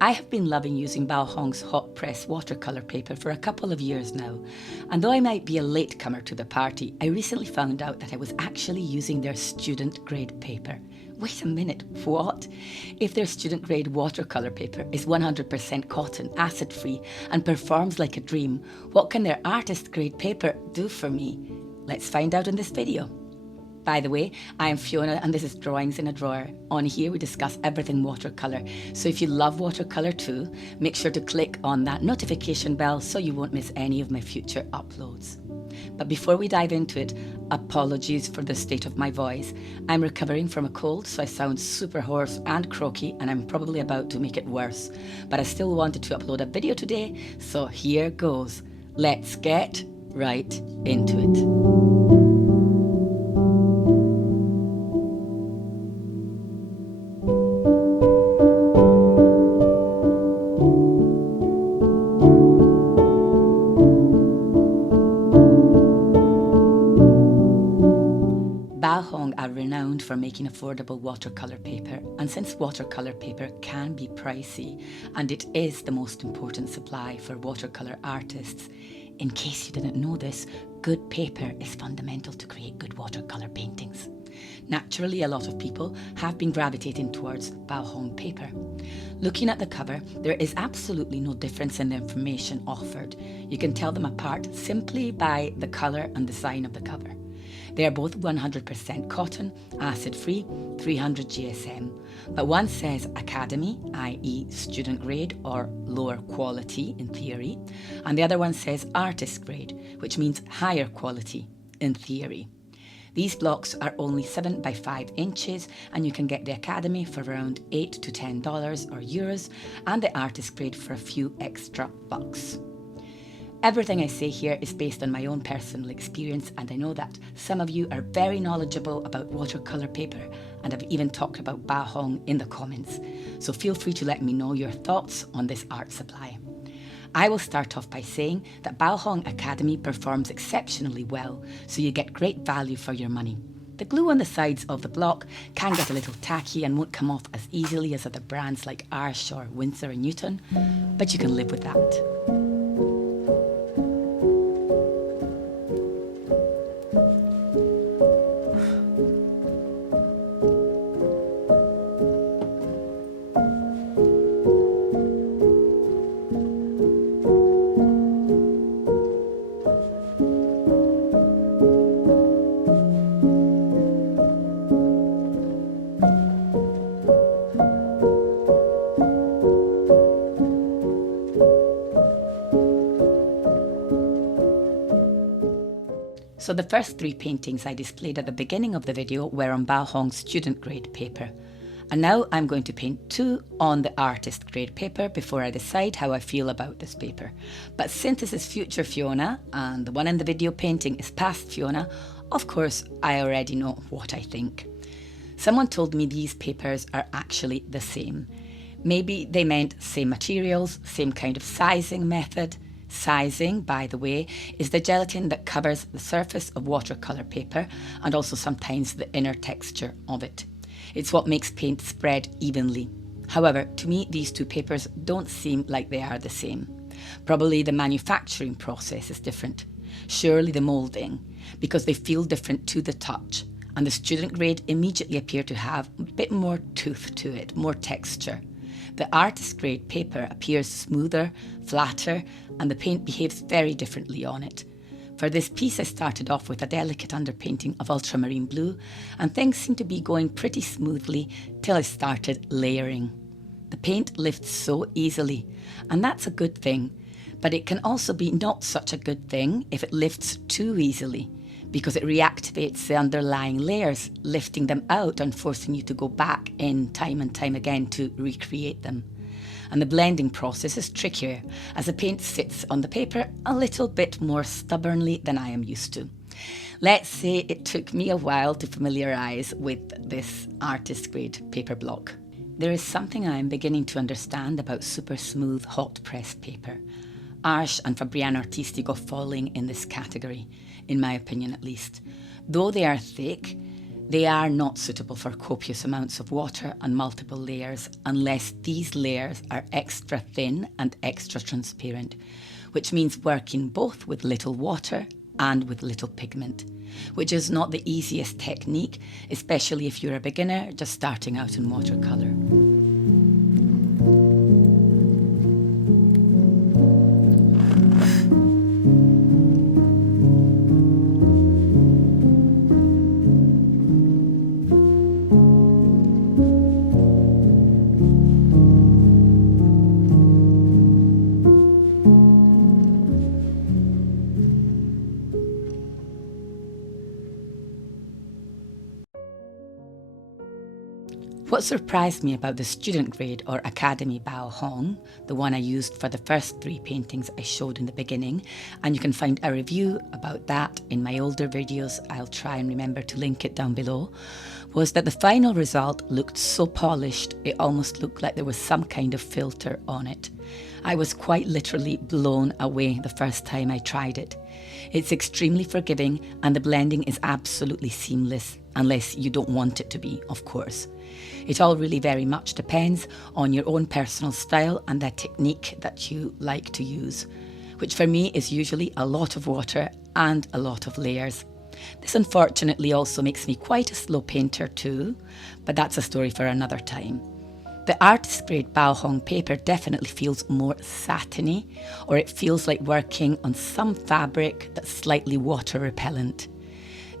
I have been loving using Baohong's hot press watercolour paper for a couple of years now, and though I might be a latecomer to the party, I recently found out that I was actually using their student grade paper. Wait a minute, what? If their student grade watercolour paper is 100% cotton, acid free, and performs like a dream, what can their artist grade paper do for me? Let's find out in this video. By the way, I am Fiona and this is Drawings in a Drawer. On here we discuss everything watercolour, so if you love watercolour too, make sure to click on that notification bell so you won't miss any of my future uploads. But before we dive into it, apologies for the state of my voice. I'm recovering from a cold, so I sound super hoarse and croaky, and I'm probably about to make it worse. But I still wanted to upload a video today, so here goes. Let's get right into it. Baohong are renowned for making affordable watercolour paper, and since watercolour paper can be pricey, and it is the most important supply for watercolour artists, in case you didn't know this, good paper is fundamental to create good watercolour paintings. Naturally, a lot of people have been gravitating towards Baohong paper. Looking at the cover, there is absolutely no difference in the information offered. You can tell them apart simply by the colour and design of the cover. They are both 100% cotton, acid-free, 300 GSM, but one says Academy, i.e. student grade or lower quality in theory, and the other one says artist grade, which means higher quality in theory. These blocks are only 7 by 5 inches, and you can get the Academy for around $8 to $10 or euros, and the artist grade for a few extra bucks. Everything I say here is based on my own personal experience, and I know that some of you are very knowledgeable about watercolour paper and have even talked about Baohong in the comments, so feel free to let me know your thoughts on this art supply. I will start off by saying that Baohong Academy performs exceptionally well, so you get great value for your money. The glue on the sides of the block can get a little tacky and won't come off as easily as other brands like Arch or Winsor & Newton, but you can live with that. So the first 3 paintings I displayed at the beginning of the video were on Baohong's student grade paper. And now I'm going to paint 2 on the artist grade paper before I decide how I feel about this paper. But since this is future Fiona and the one in the video painting is past Fiona, of course I already know what I think. Someone told me these papers are actually the same. Maybe they meant same materials, same kind of sizing method. Sizing, by the way, is the gelatin that covers the surface of watercolour paper and also sometimes the inner texture of it. It's what makes paint spread evenly. However, to me, these 2 papers don't seem like they are the same. Probably the manufacturing process is different. Surely the moulding, because they feel different to the touch, and the student grade immediately appear to have a bit more tooth to it, more texture. The artist grade paper appears smoother, flatter, and the paint behaves very differently on it. For this piece I started off with a delicate underpainting of ultramarine blue, and things seemed to be going pretty smoothly till I started layering. The paint lifts so easily, and that's a good thing, but it can also be not such a good thing if it lifts too easily, because it reactivates the underlying layers, lifting them out and forcing you to go back in time and time again to recreate them. And the blending process is trickier, as the paint sits on the paper a little bit more stubbornly than I am used to. Let's say it took me a while to familiarise with this artist grade paper block. There is something I am beginning to understand about super smooth hot press paper. Arch and Fabriano Artistico falling in this category, in my opinion at least. Though they are thick, They are not suitable for copious amounts of water and multiple layers unless these layers are extra thin and extra transparent, which means working both with little water and with little pigment, which is not the easiest technique, especially if you're a beginner just starting out in watercolour. What surprised me about the student grade or Academy Baohong, the one I used for the first 3 paintings I showed in the beginning, and you can find a review about that in my older videos, I'll try and remember to link it down below, was that the final result looked so polished it almost looked like there was some kind of filter on it. I was quite literally blown away the first time I tried it. It's extremely forgiving and the blending is absolutely seamless, unless you don't want it to be, of course. It all really very much depends on your own personal style and the technique that you like to use, which for me is usually a lot of water and a lot of layers. This unfortunately also makes me quite a slow painter too, but that's a story for another time. The artist grade Baohong paper definitely feels more satiny, or it feels like working on some fabric that's slightly water repellent.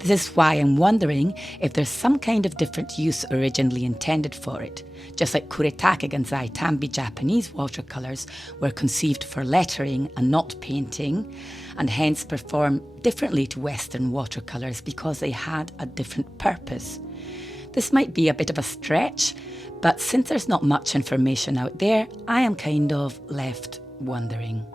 This is why I'm wondering if there's some kind of different use originally intended for it, just like Kuretake Gansai Tambi Japanese watercolours were conceived for lettering and not painting, and hence perform differently to Western watercolours because they had a different purpose. This might be a bit of a stretch, but since there's not much information out there, I am kind of left wondering.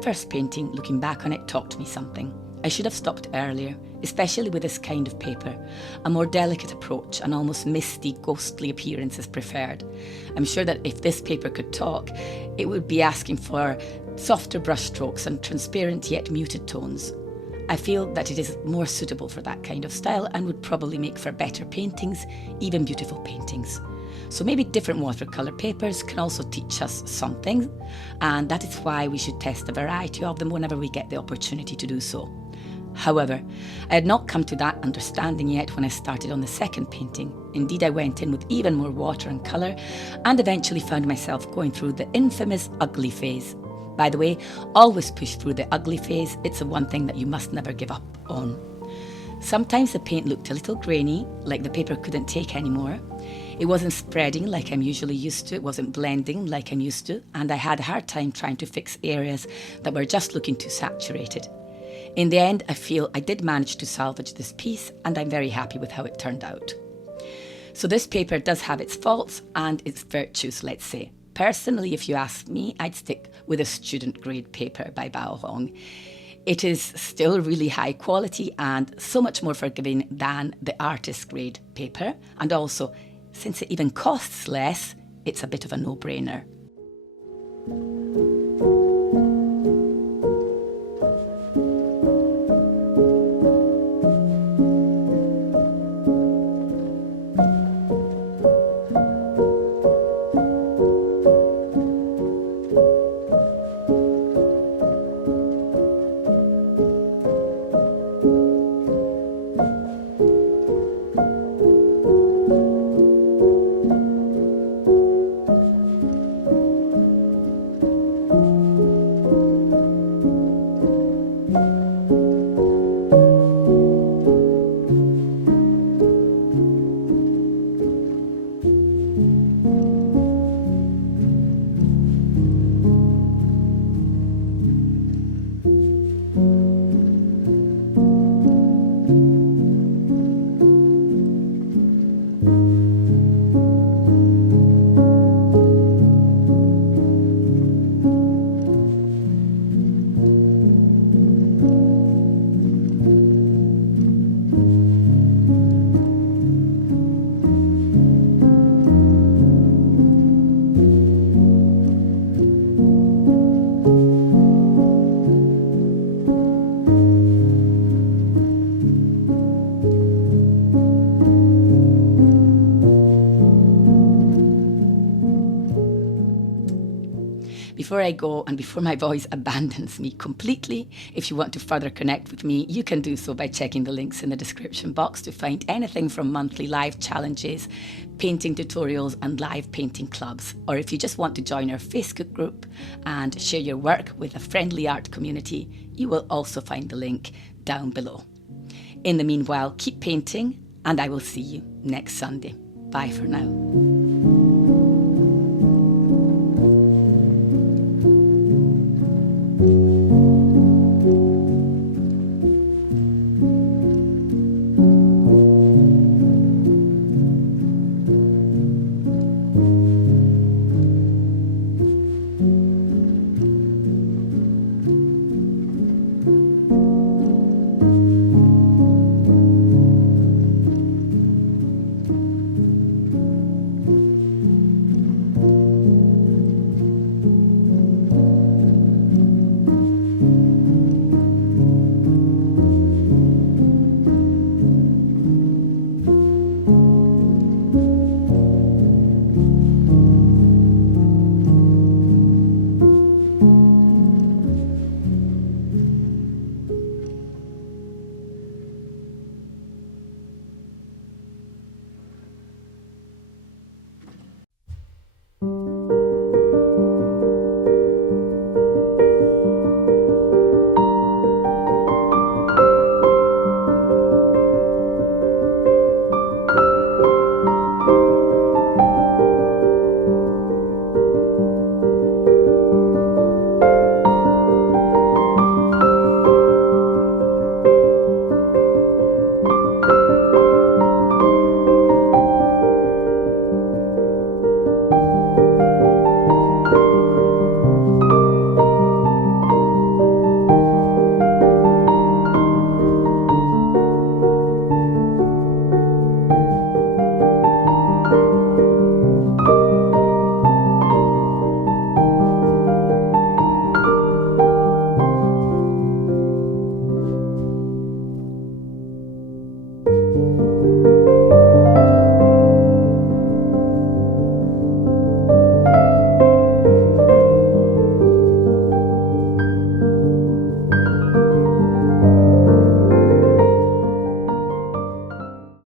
First painting, looking back on it, taught me something. I should have stopped earlier, especially with this kind of paper. A more delicate approach, an almost misty, ghostly appearance is preferred. I'm sure that if this paper could talk, it would be asking for softer brushstrokes and transparent yet muted tones. I feel that it is more suitable for that kind of style and would probably make for better paintings, even beautiful paintings. So maybe different watercolour papers can also teach us something, and that is why we should test a variety of them whenever we get the opportunity to do so. However, I had not come to that understanding yet when I started on the second painting. Indeed, I went in with even more water and colour and eventually found myself going through the infamous ugly phase. By the way, always push through the ugly phase. It's the one thing that you must never give up on. Sometimes the paint looked a little grainy, like the paper couldn't take anymore. It wasn't spreading like I'm usually used to, it wasn't blending like I'm used to, and I had a hard time trying to fix areas that were just looking too saturated. In the end, I feel I did manage to salvage this piece, and I'm very happy with how it turned out. So this paper does have its faults and its virtues, let's say. Personally, if you ask me, I'd stick with a student grade paper by Baohong. It is still really high quality and so much more forgiving than the artist grade paper. And also, since it even costs less, it's a bit of a no-brainer. Before I go and before my voice abandons me completely, if you want to further connect with me, you can do so by checking the links in the description box to find anything from monthly live challenges, painting tutorials and live painting clubs. Or if you just want to join our Facebook group and share your work with a friendly art community, you will also find the link down below. In the meanwhile, keep painting and I will see you next Sunday. Bye for now.